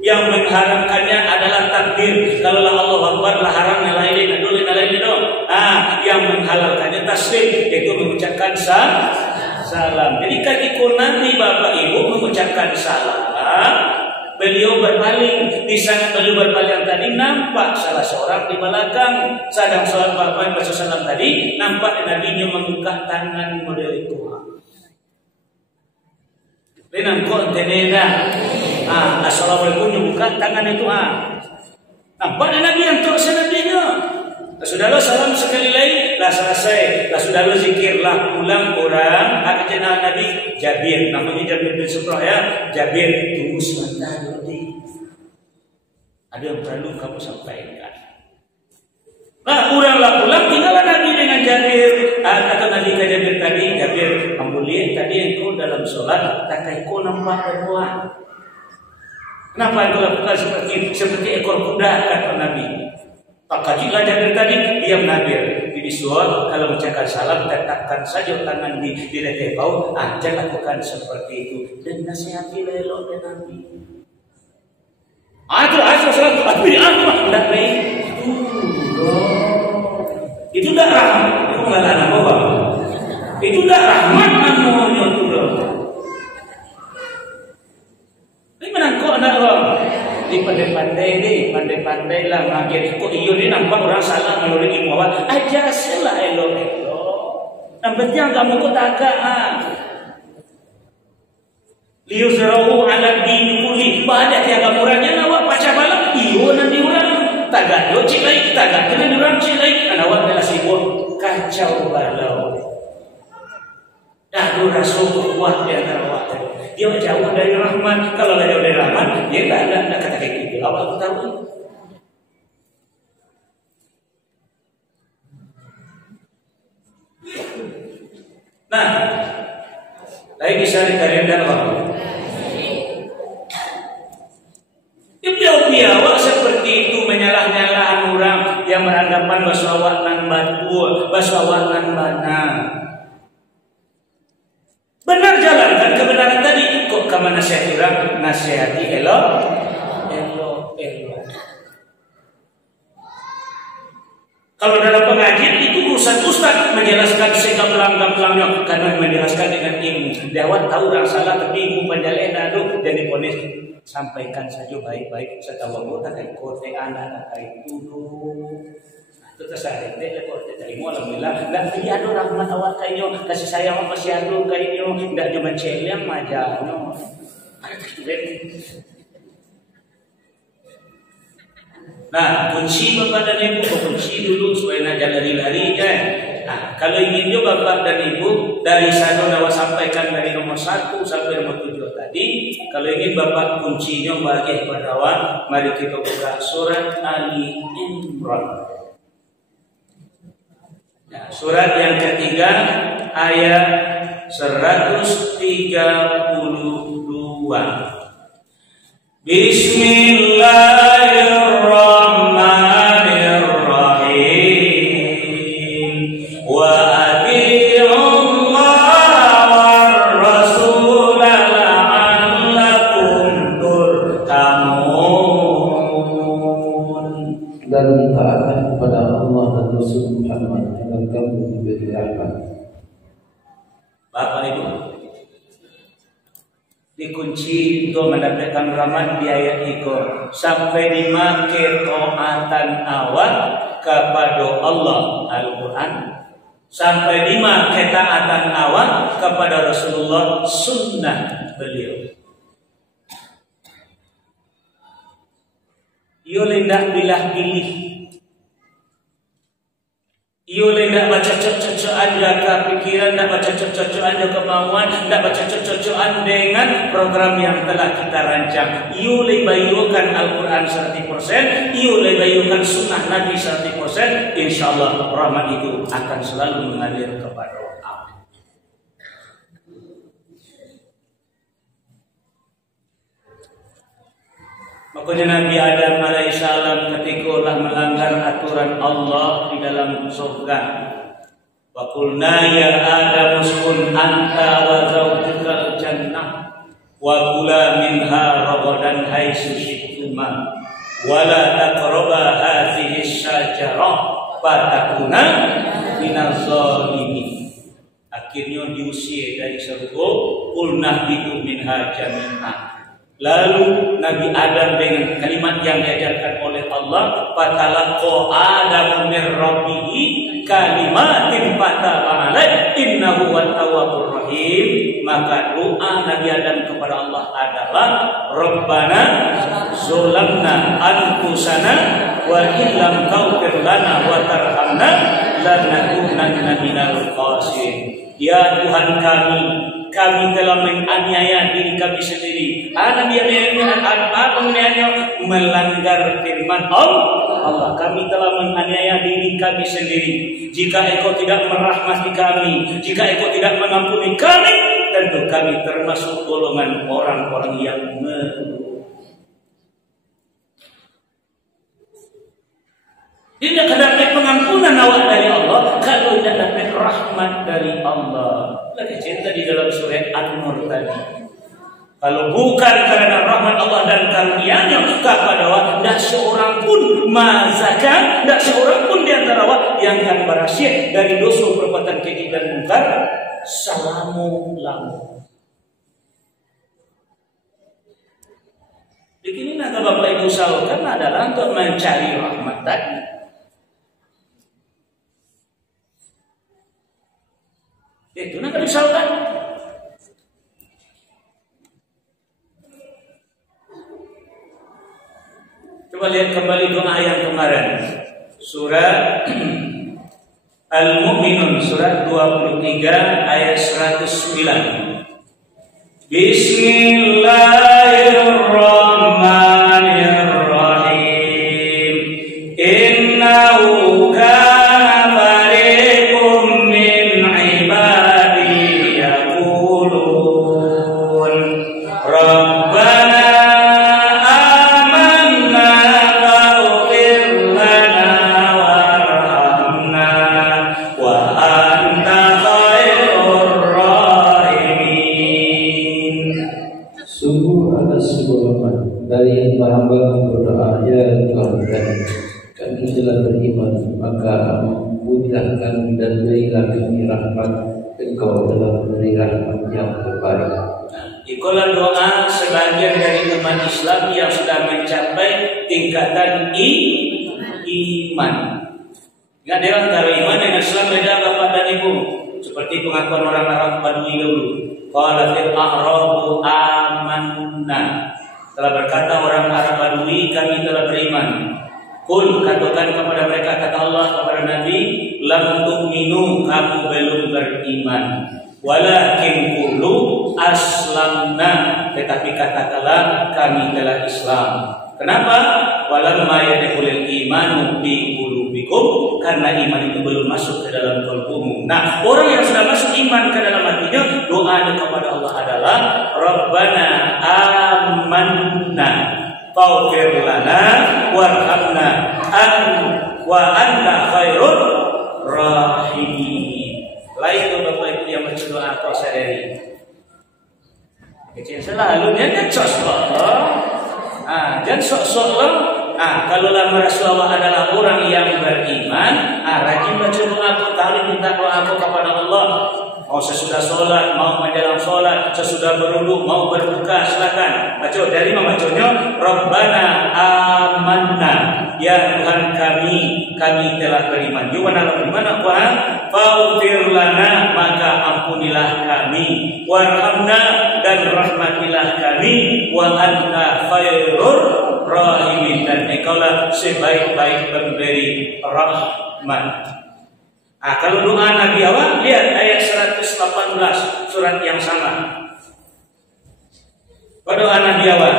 Yang mengharamkannya adalah takbir. Kalau Allah Akbar lah haram nalain dulu. Yang menghalalkannya taslim, yaitu mengucapkan salam. Jadi ketika nanti Bapak Ibu mengucapkan salam, beliau berpaling. Di sana beliau berpaling tadi nampak salah seorang di belakang sedang sholat Bapak Ibu salam tadi, nampak Nabi-nya membuka tangan model itu. Dengan kau teneda, assalamualaikum buka tangan itu. Nampak Nabi yang terus Nabi-nya. Sudah lo salam sekali lagi, lah selesai. Lah sudah lo zikir, lah pulang orang. Akan kenal Nabi Jabir, namanya Jabir bin Subrah ya. Jabir, tunggu sebentar nanti. Ada yang perlu kamu sampaikan. Nah, orang lah pulang, tinggallah Nabi dengan Jabir. Kata Nabi ke Jabir tadi, Jabir, kamu lihat tadi engkau dalam sholat, tak kau nampak perempuan. Kenapa engkau lakukan seperti ekor kuda, kata Nabi. Tak kajilah Jabir tadi, diam Nabi. Jadi soal kalau mengucapkan salam, letakkan saja tangan di leher kau, jangan lakukan seperti itu. Dan nasihati lelo dan Nabi. Itu salat, aku ini apa? Tidak baik. Itu tidak rahmat. Itu nggak ada apa-apa. Itu tidak rahmat namanya itu. Ini menangkau anak orang. Di pandai-pandai lah ngaget. Kok iyo ni nampak orang salah melalui ilmu awal. Aja salah elo. Nampaknya kamu kok tagak. Liyuzrahu ala dini kulli. Banyak tiada murahnya nawak pacar malam. Iyo nanti orang tagak. Yo cilai tagak. Dengan orang cilai. Nawak adalah si kacau balau. Dah rasul kuat di antara waktu. Dia jauh dari rahmat. Kalau jauh dari rahmat, dia tak ada kata kayak gitu. Apa aku tahu? Nah, lagi bisa dikarikan Allah. Biawak seperti itu menyalah-nyalahan orang yang beranggapan bahwa nan batu, bahwa nan mana. Benar jalankan kebenaran tadi. Kok kamu nasihat orang? Nasihati elok. Kalau dalam pengajian itu urusan ustaz menjelaskan segamblang-gamblangnya karena menjelaskan dengan ilmu. Dewan tahu orang salah tapi ilmu penjelasan aduh jadi ponis sampaikan saja baik-baik setahu aku tak kayak kote anak tak kayak tuduh. Itu tersarik deh kote terima alhamdulillah. Dan dia ada rahmat awak kainyo kasih sayang masih ada kainyo tidak cuma celeng majano. Nah, kunci bapak dan ibu, kunci dulu supaya nak lari-lari kan. Nah, kalau ingin juga bapak dan ibu dari sana dapat sampaikan dari nomor 1 sampai nomor 7 tadi. Kalau ingin bapak kuncinya bagi kepada awak, mari kita buka surat Ali Imran. Nah, surat yang ketiga ayat 132. Bismillahirrahmanirrahim. Wa ati'ullaha war rasul la'allakum turhamun. Dan taatlah kepada Allah dan Rasul Muhammad agar kamu diberi rahmat. Bapak Ibu, dikunci untuk mendapatkan rahmat di ayat itu sampai dimakai taatan awak kepada Allah Al-Quran, sampai dimakai taatan awak kepada Rasulullah sunnah beliau. Ia hendak pilih-pilih, ia hendak baca cocok-cocokan jaga pikiran, hendak baca cocok-cocokan jaga kemauan, hendak baca cocok-cocokan dengan program yang telah kita rancang. Ia bayukan Al-Quran 100%, ia bayukan sunnah Nabi 100%. InsyaAllah rahmat itu akan selalu mengalir kepada Allah. Makanya Nabi Adam alaihissalam ketika telah melanggar aturan Allah di dalam surga. Wa qulna ya Adam uskun anta wa zawjukal jannah wa kula minha ragadan haitsu syi'tuma wa la taqraba hadhihi syajarah fatakuna minaz zalimin. Akhirnya diusir dari surga, qulna bikum minha jami'an. Lalu Nabi Adam dengan kalimat yang diajarkan oleh Allah, fatalaqa Adamu min rabbih kalimatin fataba alaih innahu wat-tawwabur rahim. Maka doa Nabi Adam kepada Allah adalah Rabbana zolamna anfusana wa illam taghfir lana wa tarhamna lanakunanna minal khasirin. Ya Tuhan kami telah menganiaya diri kami sendiri. Melanggar firman Allah. Kami telah menganiaya diri kami sendiri. Jika Engkau tidak merahmati kami, jika Engkau tidak mengampuni kami, tentu kami termasuk golongan orang-orang yang merugi. Tidak dapat pengampunan awak dari Allah kalau tidak dapat rahmat dari Allah. Lagi cerita di dalam surat An-Nur tadi. Kalau bukan karena rahmat Allah dan karunia-Nya kepada awak, tidak seorang pun mazaka, tidak seorang pun di antara awak yang akan berhasil dari dosa perbuatan keji dan mungkar selama-lamanya. Begini naga Bapak Ibu usahakan adalah untuk mencari rahmat tadi. Itu nak risaukan. Coba lihat kembali doa yang kemarin. Surat Al-Mu'minun surat 23 ayat 109. Bismillahirrahmanirrahim. Innahu kana fariqum min ibadi yaqulun Rabbana amanna faghfir lana warhamna wa anta khairur rahimin. Sungguh ada sebuah rahmat dari hamba berdoa, ya Tuhan kami telah beriman, maka ampunilah kami dan berilah kami rahmat, Engkau telah memberi rahmat yang terbaik. Itulah doa sebagian dari umat Islam yang sudah mencapai tingkatan iman. Ingat dewan, kalau iman dengan Islam beda bapak dan ibu. Seperti pengakuan orang Arab Badui dulu. Qalatil a'rabu amanna. Telah berkata orang Arab Badui, kami telah beriman. Qul, katakan kepada mereka, kata Allah kepada Nabi, lam tu'minu, kamu belum beriman. Walakin qulu aslamna, tetapi katakanlah kami telah Islam. Kenapa? Walamma yadkhulul imanu fi qulubikum, karena iman itu belum masuk ke dalam qalbumu. Nah, orang yang sudah masuk iman ke dalam hatinya, doanya kepada Allah adalah Rabbana amanna faghfir lana warhamna wa anta khairur rahimin. Lain itu Bapak Ibu yang berdoa atau sadari. Kecil selalu dia kan sok-sok loh. Jangan sok-sok loh. Kalau Rasulullah adalah orang yang beriman, rajin baca doa, kali minta doa kepada Allah. Mau sesudah sholat, mau menjelang sholat, sesudah berwudu, mau berbuka, silakan baca. Dari mana bacanya? Rabbana amanna, ya Tuhan kami telah beriman. Gimana beriman? Faghfir lana, maka ampunilah kami, warhamna, dan rahmatilah kami, wa anta khairur rahimin, dan engkaulah sebaik-baik pemberi rahmat. Kalau doa Nabi awal, lihat ayat 118 surat yang sama. Doa Nabi awal,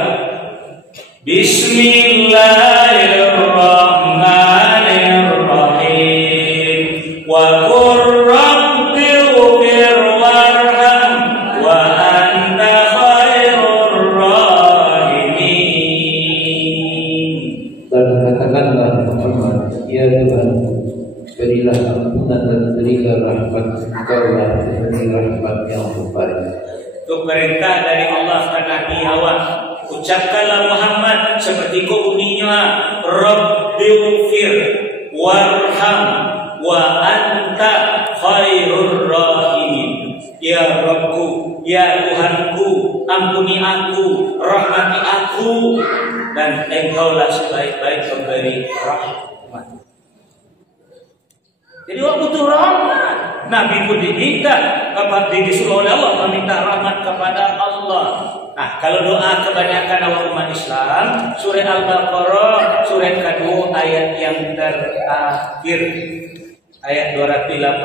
Bismillahirrahmanirrahim. Wa qur rabbighfir warham wa anta khairur rahimin. Dan katakanlah Muhammad, ya Tuhan, berilah ampunan dan berilah rahmat, Engkaulah memberi rahmat yang terbaik. Itu perintah dari Allah kepada Nabi awal. Ucapkanlah Muhammad seperti bunyinya, Rabbighfir warham wa anta khairur rahimin. Ya Rabbku, ya Tuhanku, ampuni aku, rahmati aku, dan engkaulah sebaik-baik pemberi rahmat. Jadi waktu butuh rahmat. Nabi pun disuruh oleh Allah meminta rahmat kepada Allah. Nah, kalau doa kebanyakan awal umat Islam, surah Al-Baqarah, surah kedua ayat yang terakhir, ayat 286.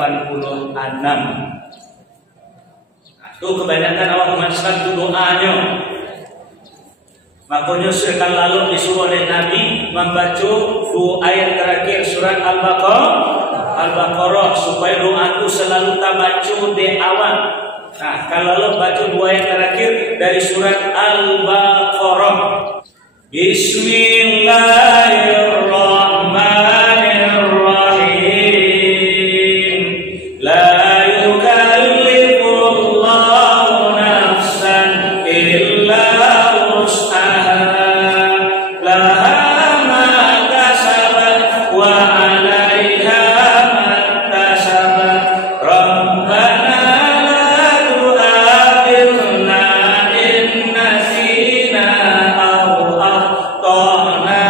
Nah, itu kebanyakan awal umat Islam itu doanya. Makanya surah lalu disuruh oleh Nabi membaca dua ayat terakhir surat Al-Baqarah supaya doa itu selalu terbaca di awal. Nah, kalau lo baca dua ayat terakhir dari surat Al-Baqarah, Bismillahirrahmanirrahim. La yukallifullahu nafsan illa wus'aha, laha ma kasabat wa 'alaiha ma kasabat. Rabbana la tu'akhidhna in nasina aw akhtana.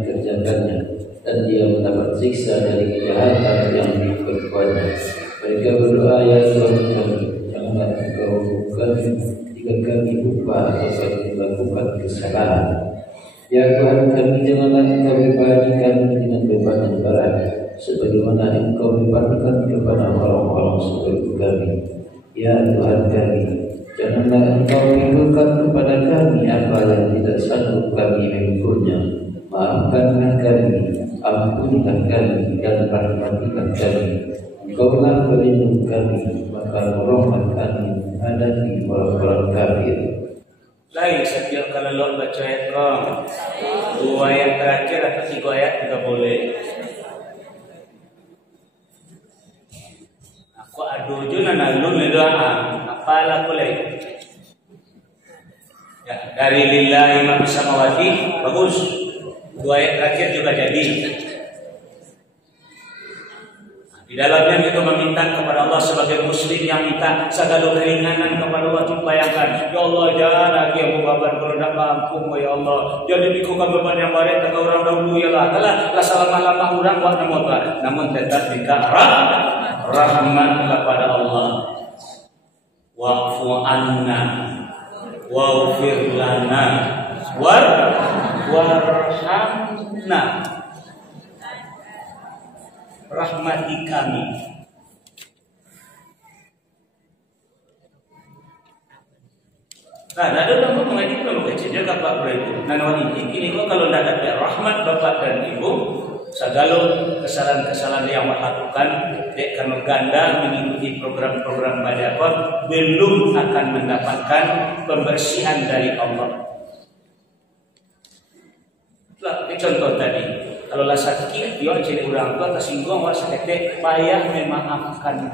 mengerjakannya, dan dia mendapat siksa dari kejahatan yang diperbuatnya. Mereka berdoa, ya Tuhan kami, janganlah Engkau bukan jika kami lupa atau kami melakukan kesalahan. Ya Tuhan kami, janganlah Engkau bebani kami dengan beban yang berat, sebagaimana Engkau bebankan kepada orang-orang sebelum kami. Ya Tuhan kami, janganlah Engkau timbulkan kepada kami apa yang tidak sanggup kami memikulnya. Maafkanlah kami, ampunilah kami, dan rahmatilah kami. Engkaulah pelindung kami, maka rahmat kami menghadapi orang-orang kafir. Lain setiap kalau lo baca ayat kau 2 ayat terakhir atau 3 ayat juga boleh. Aku adu juga nalun doa apalah boleh. Ya, dari lillahi ma fis samawati bagus. 2 ayat terakhir juga jadi. Di dalamnya kita meminta kepada Allah sebagai muslim yang minta segala keringanan kepada Allah. Bayangkan, ya Allah jangan lagi yang beban berendah mampu, ya Allah. Jadi bikukan beban yang baik ke orang dahulu ya lah. Kalau selama-lama orang buat nama, namun tetap dikarah rahmat kepada Allah. Wa'fu anna wa'fir lana warhamna, rahmati kami. Nah, ada orang mengaji belum kecilnya Bapak Ibu. Nah, ini kalau tidak ada rahmat Bapak dan Ibu, segala kesalahan-kesalahan yang melakukan karena ganda mengikuti program-program pada apa belum akan mendapatkan pembersihan dari Allah. Contoh tadi, kalau lah sakit, dia jadi orang tua tersinggung, orang sakit, payah memaafkannya.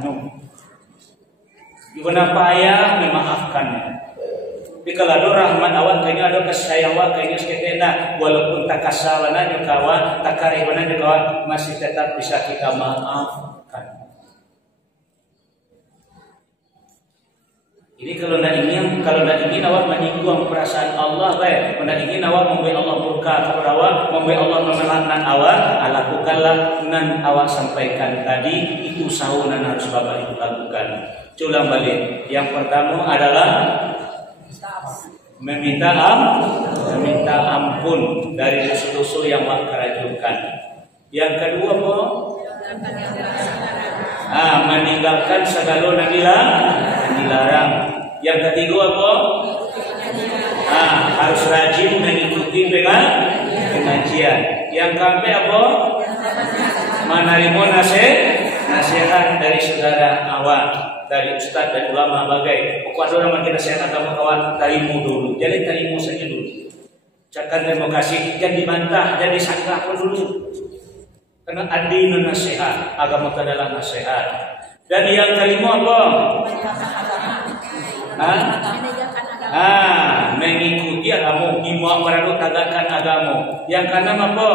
Gimana payah memaafkannya? Tapi kalau ada rahmat awak, kayaknya ada kasih awak, kayaknya seketena, walaupun tak kasalannya kawan, tak karibannya kawan, masih tetap bisa kita maafkan. Ini kalau tidak ingin awak menyinggung perasaan Allah, baik. Kalau ingin awak membuat Allah murka kepada awak, membuat Allah memelankan awak, lakukanlah nan awak sampaikan tadi. Itu sahunan harus Bapak Ibu lakukan. Ulang balik. Yang pertama adalah meminta ampun dari dosa-dosa yang awak kerajukan. Yang kedua meninggalkan segala dilarang. Yang ketiga apa? Harus rajin mengikuti pengajian. Yang keempat apa? Menerima nasihat dari saudara awak, dari ustaz dan ulama bagai. Pokoknya orang kita nasihat agama kawan, terima dulu. Jadi terima saja dulu. Ucapkan terima kasih, jangan dibantah, jangan disangka apa dulu. Karena adinun nasihat, agama adalah nasihat. Dan yang kelima apa? Mengikuti agama, imam perlu tagakan agama. Yang keenam apa?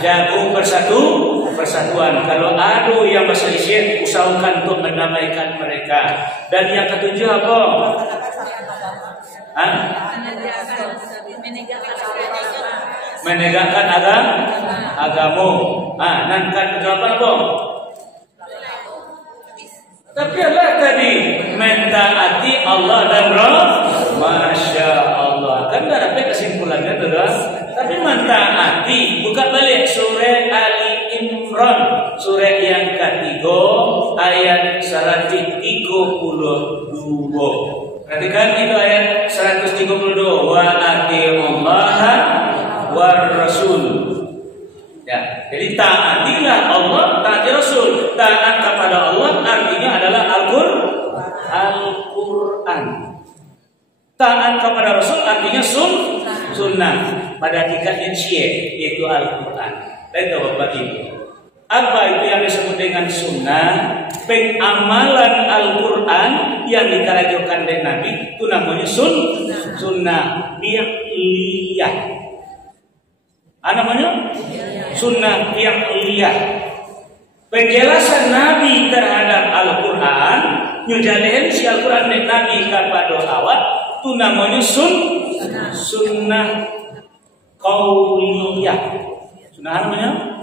Jaga persatuan. Kalau ada yang berselisih, usahakan untuk mendamaikan mereka. Dan yang ketujuh apa? Menegakkan agama. Dan kedelapan apa? Tapi Allah tadi mentaati Allah dan Rasul. Masya Allah. Kan ada kesimpulannya adalah tapi mentaati. Buka balik surah Ali Imran, surah yang ketiga ayat 132. Perhatikan itu ayat 132. Wa atiullaha war rasul. Ya, jadi taatilah Allah, taati Rasul. Taat kepada Allah artinya adalah Al-Quran. Taat kepada Rasul artinya sunnah. Pada tingkatnya syiah, yaitu Al-Quran. Dan Bapak Ibu, apa itu yang disebut dengan sunnah? Pengamalan Al-Quran yang dikarajokan dari Nabi itu namanya sunnah. Fi'liyah. Namanya sunnah fi'liyah. Penjelasan Nabi terhadap Al-Quran, nyujalehin si Al-Quran dan Nabi kepada awak, itu namanya sunnah. qauliyah. Sunnah namanya?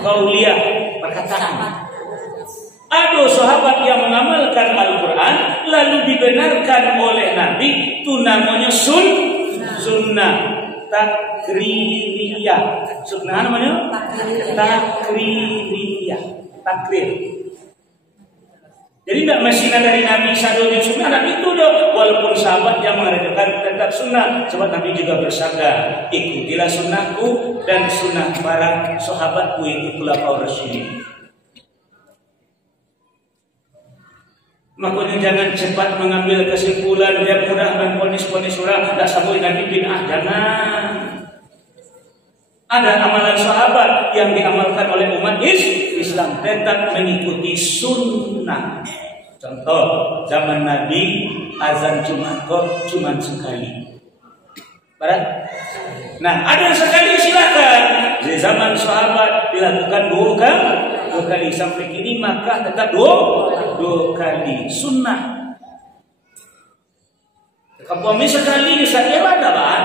Qauliyah, perkataan. Ada sahabat yang mengamalkan Al-Quran lalu dibenarkan oleh Nabi, itu namanya sunnah takririyah. Sunnah namanya takririyah, takrir. Jadi tidak mesti dari Nabi satu di sunnah, Nabi itu dong. Walaupun sahabat yang mengerjakan tetap sunnah, sebab Nabi juga bersabda, ikutilah sunnahku dan sunnah para sahabatku itu khulafaur rasyidin. Makanya jangan cepat mengambil kesimpulan yang mudah memponis-ponis orang tidak sampai Nabi bid'ah, jangan. Ada amalan sahabat yang diamalkan oleh umat Islam tetap mengikuti sunnah. Contoh, zaman Nabi azan Jumat kok cuma sekali. Barat? Nah, ada sekali silakan. Di zaman sahabat dilakukan dua kali sampai kini, maka tetap dua kali sunnah. Kampung sekali saja ada lah.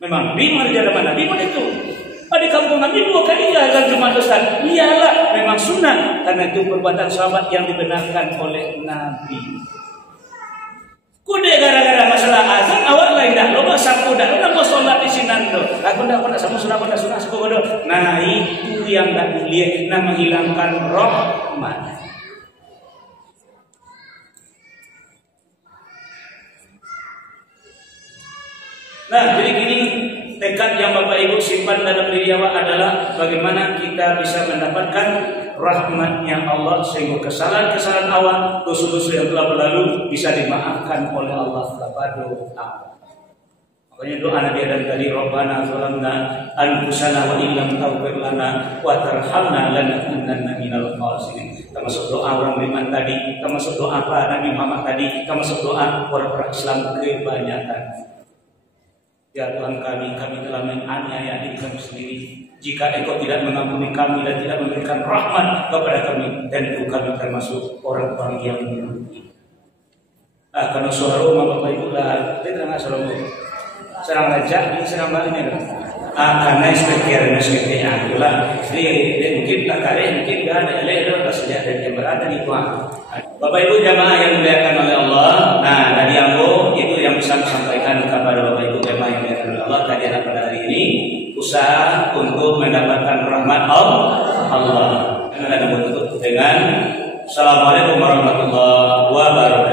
Memang bimar di zaman Nabi pun itu. Di kampung Nabi dua kali azan Jumat Ustaz. Iyalah, memang sunnah karena itu perbuatan sahabat yang dibenarkan oleh Nabi. Kude gara-gara masalah azan awak lain dah loba sapu dah nak mau solat di sinando. Aku ndak pernah sama sunah suku bodoh. Nah, itu yang tak dilihat, nah menghilangkan rahmat. Nah, jadi gini, tekad yang Bapak Ibu simpan dalam diri awak adalah bagaimana kita bisa mendapatkan rahmatnya Allah sehingga kesalahan-kesalahan awak, dosa-dosa yang telah berlalu bisa dimaafkan oleh Allah tanpa doa. Makanya doa Nabi Adam tadi, Rabbana zalamna anfusana wa illam taghfir lana wa tarhamna lanakunanna minal khasirin. Termasuk doa orang beriman tadi, termasuk doa para Nabi Muhammad tadi, termasuk doa orang Islam kebanyakan. Ya Tuhan kami telah menganiaya diri kami sendiri. Jika Engkau tidak mengampuni kami dan tidak memberikan rahmat kepada kami, tentu kami termasuk orang-orang yang merugi. Karena suara rumah Bapak Ibu lah, kita nggak selalu serang raja, ini serang baliknya kan? Karena sepertinya itulah. Jadi mungkin tak kare, mungkin dah ada elok saja dari yang berada di tuan. Bapak Ibu jamaah yang dimuliakan oleh Allah. Nah, dari aku itu yang bisa sampaikan kepada Bapak Ibu jamaah yang dimuliakan oleh Allah tadi pada hari ini. Usaha untuk mendapatkan rahmat Allah. Dan ada tutup dengan Assalamualaikum warahmatullahi wabarakatuh.